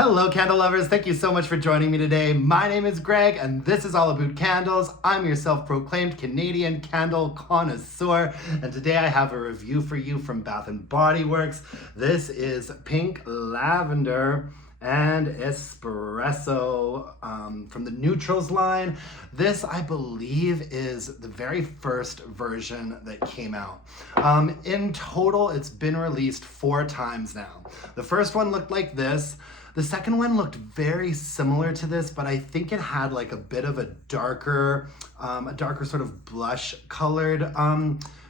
Hello, candle lovers. Thank you so much for joining me today. My name is Greg, and this is all about candles. I'm your self-proclaimed Canadian candle connoisseur, and today I have a review for you from Bath & Body Works. This is Pink Lavender and Espresso from the Neutrals line. This, I believe, is the very first version that came out. In total, it's been released 4 times now. The first one looked like this. The second one looked very similar to this, but I think it had like a bit of a darker sort of blush colored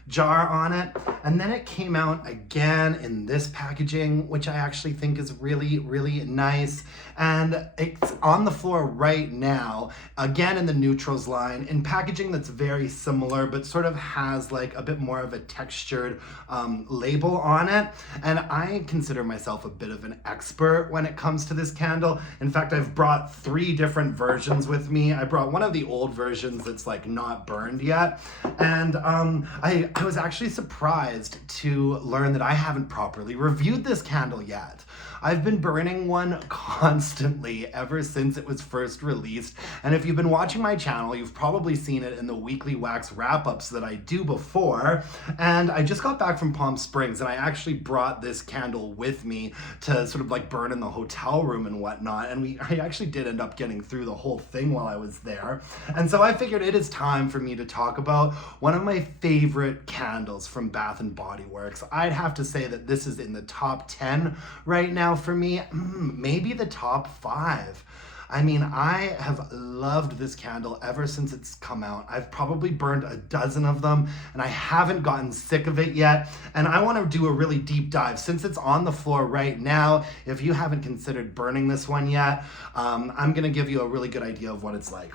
jar on it. And then it came out again in this packaging, which I actually think is really, really nice. And it's on the floor right now, again in the Neutrals line, in packaging that's very similar, but sort of has like a bit more of a textured label on it. And I consider myself a bit of an expert when it comes to this candle. In fact, I've brought 3 different versions with me. I brought one of the old versions that's like not burned yet. And I was actually surprised to learn that I haven't properly reviewed this candle yet. I've been burning one constantly ever since it was first released, and if you've been watching my channel, you've probably seen it in the weekly wax wrap-ups that I do before. And I just got back from Palm Springs, and I actually brought this candle with me to sort of like burn in the hotel room and whatnot, and I actually did end up getting through the whole thing while I was there. And so I figured it is time for me to talk about one of my favorite candles from Bath & Body Works. I'd have to say that this is in the top 10 right now for me, maybe the top 5. I mean, I have loved this candle ever since it's come out. I've probably burned a dozen of them, and I haven't gotten sick of it yet. And I want to do a really deep dive. Since it's on the floor right now, if you haven't considered burning this one yet, I'm going to give you a really good idea of what it's like.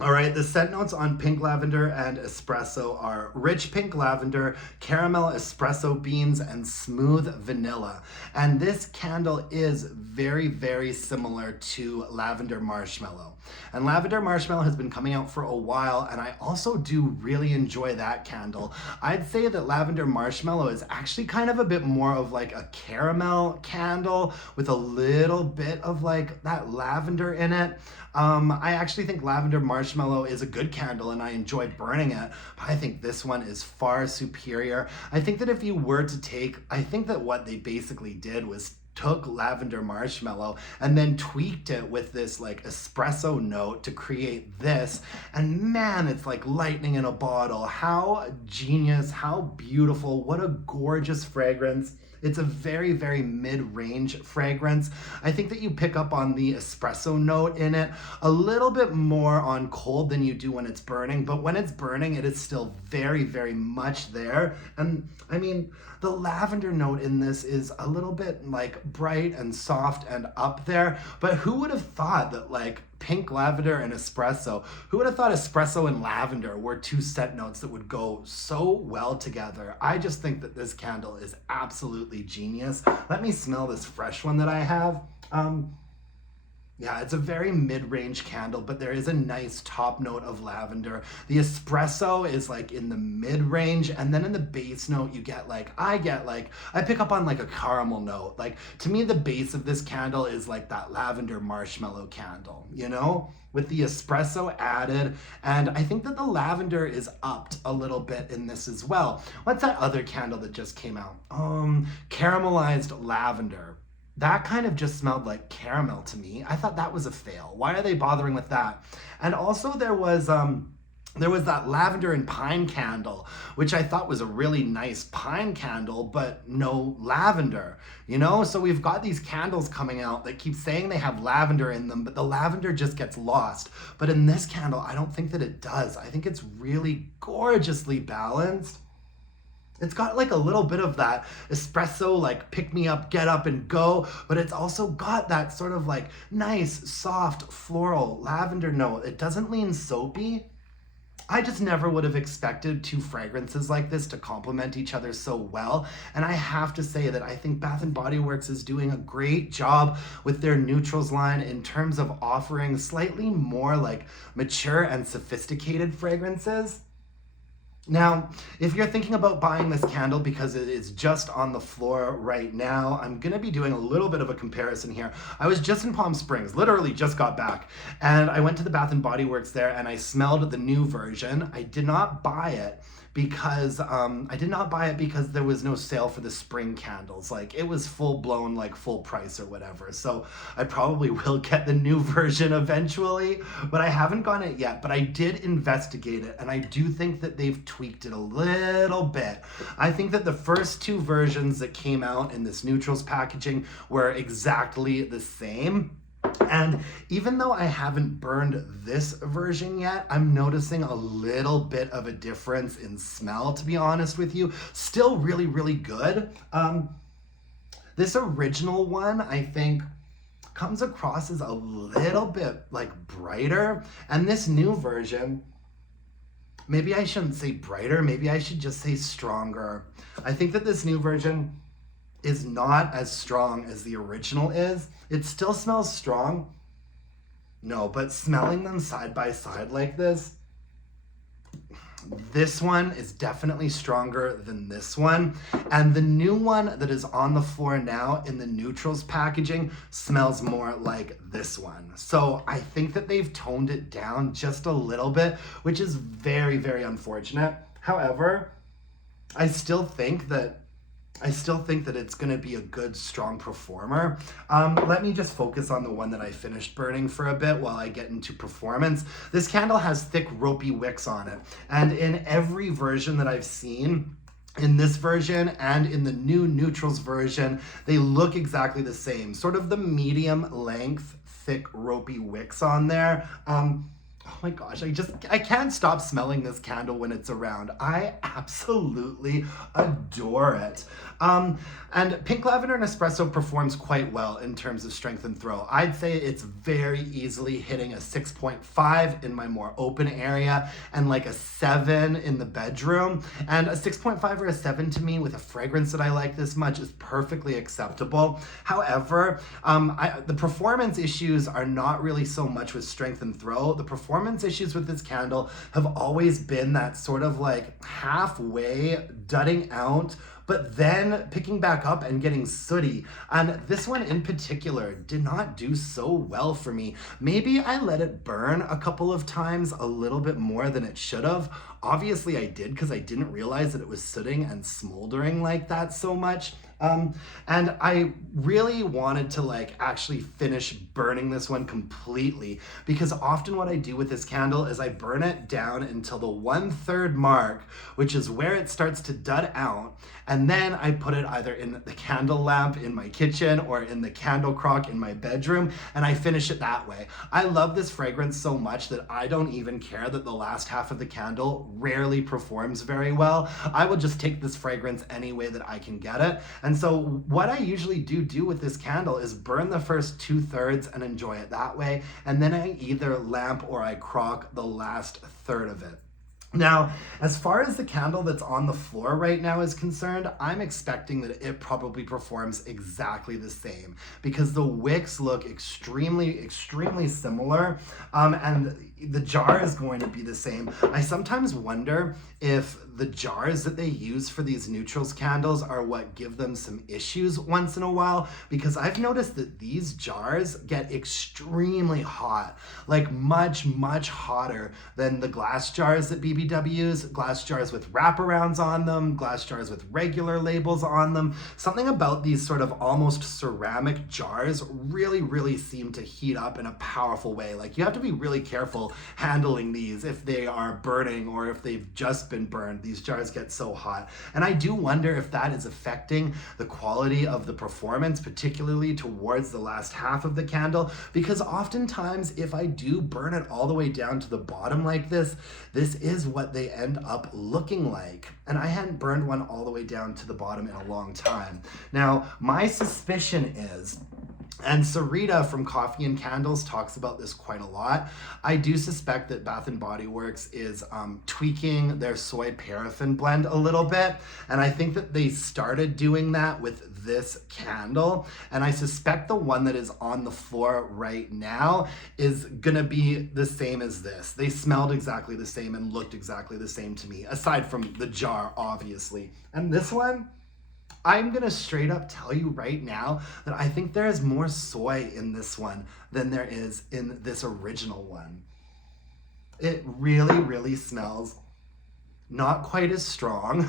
All right, the scent notes on Pink Lavender and Espresso are rich pink lavender, caramel espresso beans, and smooth vanilla. And this candle is very, very similar to Lavender Marshmallow. And Lavender Marshmallow has been coming out for a while, and I also do really enjoy that candle. I'd say that Lavender Marshmallow is actually kind of a bit more of like a caramel candle with a little bit of like that lavender in it. I actually think Lavender Marshmallow is a good candle and I enjoy burning it, but I think this one is far superior. I think that if you were to I think that what they basically did was took Lavender Marshmallow and then tweaked it with this like espresso note to create this, and man, it's like lightning in a bottle. How genius, how beautiful, what a gorgeous fragrance. It's a very, very mid-range fragrance. I think that you pick up on the espresso note in it a little bit more on cold than you do when it's burning, but when it's burning, it is still very, very much there. And I mean, the lavender note in this is a little bit like bright and soft and up there, but who would have thought that like pink lavender and espresso, who would have thought espresso and lavender were 2 scent notes that would go so well together? I just think that this candle is absolutely genius. Let me smell this fresh one that I have. Yeah, it's a very mid-range candle, but there is a nice top note of lavender. The espresso is like in the mid-range, and then in the base note, you get like, I pick up on like a caramel note. Like, to me, the base of this candle is like that Lavender Marshmallow candle, you know? With the espresso added, and I think that the lavender is upped a little bit in this as well. What's that other candle that just came out? Caramelized lavender. That kind of just smelled like caramel to me. I thought that was a fail. Why are they bothering with that? And also there was that lavender and pine candle, which I thought was a really nice pine candle, but no lavender, you know? So we've got these candles coming out that keep saying they have lavender in them, but the lavender just gets lost. But in this candle, I don't think that it does. I think it's really gorgeously balanced. It's got like a little bit of that espresso, like pick me up, get up and go, but it's also got that sort of like nice, soft, floral lavender note. It doesn't lean soapy. I just never would have expected 2 fragrances like this to complement each other so well. And I have to say that I think Bath & Body Works is doing a great job with their Neutrals line in terms of offering slightly more like mature and sophisticated fragrances. Now, if you're thinking about buying this candle because it is just on the floor right now, I'm gonna be doing a little bit of a comparison here. I was just in Palm Springs, literally just got back, and I went to the Bath and Body Works there and I smelled the new version. I did not buy it because there was no sale for the spring candles. Like, it was full blown, like full price or whatever. So I probably will get the new version eventually, but I haven't gotten it yet. But I did investigate it, and I do think that they've tweaked it a little bit. I think that the first two versions that came out in this neutrals packaging were exactly the same. And even though I haven't burned this version yet, I'm noticing a little bit of a difference in smell, to be honest with you. Still really, really good. This original one, I think, comes across as a little bit like brighter. And this new version, maybe I shouldn't say brighter, maybe I should just say stronger. I think that this new version is not as strong as the original is. It still smells strong. No, but smelling them side by side like this one is definitely stronger than this one. And the new one that is on the floor now in the neutrals packaging smells more like this one. So I think that they've toned it down just a little bit, which is very, very unfortunate. However, I still think that it's going to be a good, strong performer. Let me just focus on the one that I finished burning for a bit while I get into performance. This candle has thick, ropey wicks on it. And in every version that I've seen, in this version and in the new neutrals version, they look exactly the same. Sort of the medium length, thick, ropey wicks on there. Oh my gosh, I can't stop smelling this candle when it's around. I absolutely adore it. And Pink Lavender Espresso performs quite well in terms of strength and throw. I'd say it's very easily hitting a 6.5 in my more open area and like a 7 in the bedroom. And a 6.5 or a 7 to me with a fragrance that I like this much is perfectly acceptable. However, the performance issues are not really so much with strength and throw. The performance issues with this candle have always been that sort of like halfway dudding out, but then picking back up and getting sooty. And this one in particular did not do so well for me. Maybe I let it burn a couple of times a little bit more than it should have. Obviously I did, because I didn't realize that it was sooting and smoldering like that so much. And I really wanted to like actually finish burning this one completely, because often what I do with this candle is I burn it down until the 1/3 mark, which is where it starts to dud out. And then I put it either in the candle lamp in my kitchen or in the candle crock in my bedroom, and I finish it that way. I love this fragrance so much that I don't even care that the last half of the candle rarely performs very well. I will just take this fragrance any way that I can get it. And so what I usually do with this candle is burn the first 2/3 and enjoy it that way. And then I either lamp or I crock the last third of it. Now, as far as the candle that's on the floor right now is concerned, I'm expecting that it probably performs exactly the same, because the wicks look extremely, extremely similar, and the jar is going to be the same. I sometimes wonder if the jars that they use for these neutrals candles are what give them some issues once in a while, because I've noticed that these jars get extremely hot, like much, much hotter than the glass jars that BBWs, glass jars with wraparounds on them, glass jars with regular labels on them. Something about these sort of almost ceramic jars really, really seem to heat up in a powerful way. Like, you have to be really careful handling these if they are burning or if they've just been burned. These jars get so hot. And I do wonder if that is affecting the quality of the performance, particularly towards the last half of the candle, because oftentimes if I do burn it all the way down to the bottom like this, this is what they end up looking like. And I hadn't burned one all the way down to the bottom in a long time. Now, my suspicion is And Sarita from Coffee and Candles talks about this quite a lot. I do suspect that Bath and Body Works is tweaking their soy paraffin blend a little bit. And I think that they started doing that with this candle. And I suspect the one that is on the floor right now is gonna be the same as this. They smelled exactly the same and looked exactly the same to me, aside from the jar, obviously. And this one, I'm gonna straight up tell you right now that I think there is more soy in this one than there is in this original one. It really, really smells not quite as strong.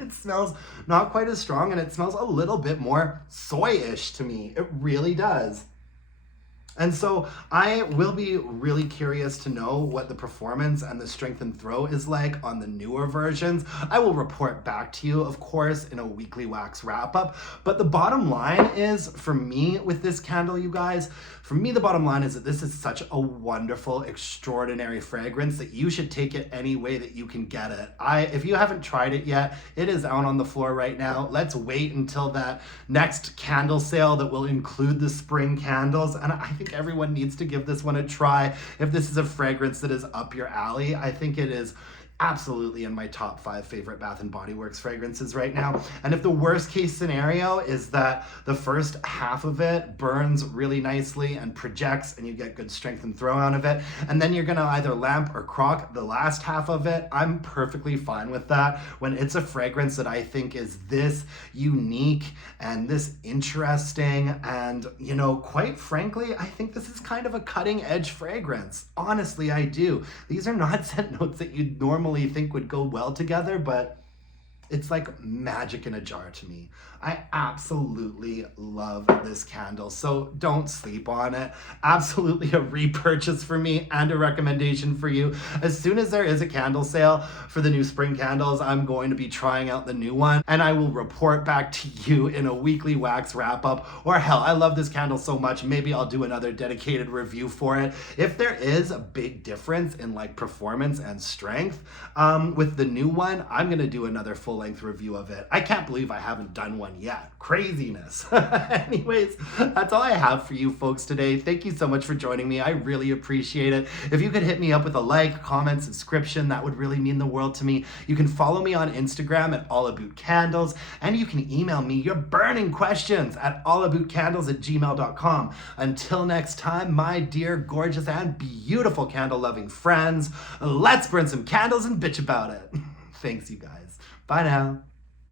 It smells not quite as strong, and it smells a little bit more soy-ish to me. It really does. And so I will be really curious to know what the performance and the strength and throw is like on the newer versions. I will report back to you, of course, in a weekly wax wrap up. But the bottom line is, for me with this candle, you guys, for me, the bottom line is that this is such a wonderful, extraordinary fragrance that you should take it any way that you can get it. If you haven't tried it yet, it is out on the floor right now. Let's wait until that next candle sale that will include the spring candles. And I think everyone needs to give this one a try. If this is a fragrance that is up your alley, I think it is absolutely in my top 5 favorite Bath and Body Works fragrances right now. And if the worst case scenario is that the first half of it burns really nicely and projects and you get good strength and throw out of it, and then you're gonna either lamp or crock the last half of it, I'm perfectly fine with that. When it's a fragrance that I think is this unique and this interesting, and you know, quite frankly, I think this is kind of a cutting edge fragrance. Honestly, I do. These are not scent notes that you'd normally think would go well together, but it's like magic in a jar to me. I absolutely love this candle, so don't sleep on it. Absolutely a repurchase for me and a recommendation for you. As soon as there is a candle sale for the new spring candles, I'm going to be trying out the new one, and I will report back to you in a weekly wax wrap up. Or hell, I love this candle so much, maybe I'll do another dedicated review for it. If there is a big difference in like performance and strength with the new one, I'm gonna do another full-length review of it. I can't believe I haven't done one yet. Craziness. Anyways, that's all I have for you folks today. Thank you so much for joining me. I really appreciate it. If you could hit me up with a like, comment, subscription, that would really mean the world to me. You can follow me on Instagram at allaboutcandles, and you can email me your burning questions at allaboutcandles@gmail.com. Until next time, my dear, gorgeous, and beautiful candle-loving friends, let's burn some candles and bitch about it. Thanks, you guys. Bye now.